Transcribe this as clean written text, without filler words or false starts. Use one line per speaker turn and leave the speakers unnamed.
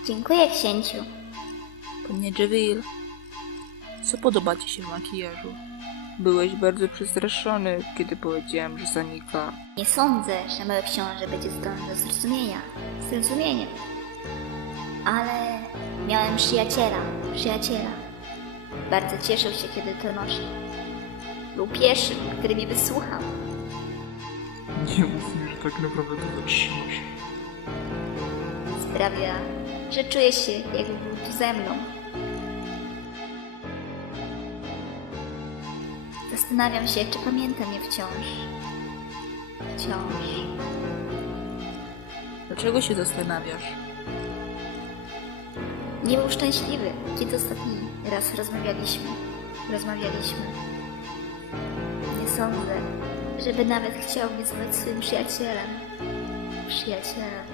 Dziękuję, księciu.
Panie Jewil, co podoba ci się w makijażu? Byłeś bardzo przestraszony, kiedy powiedziałem, że zanika.
Nie sądzę, że mały książę będzie zdolny do zrozumienia. Ale miałem przyjaciela. Bardzo cieszył się, kiedy to noszę. Był pierwszym, który mnie wysłuchał.
Nie mów mi, że tak naprawdę to zatrzymasz.
Sprawia, że czuję się, jakby był tu ze mną. Zastanawiam się, czy pamięta mnie wciąż.
Dlaczego się zastanawiasz?
Nie był szczęśliwy, kiedy ostatni raz rozmawialiśmy. Nie sądzę, żeby nawet chciał mnie zwać swoim przyjacielem.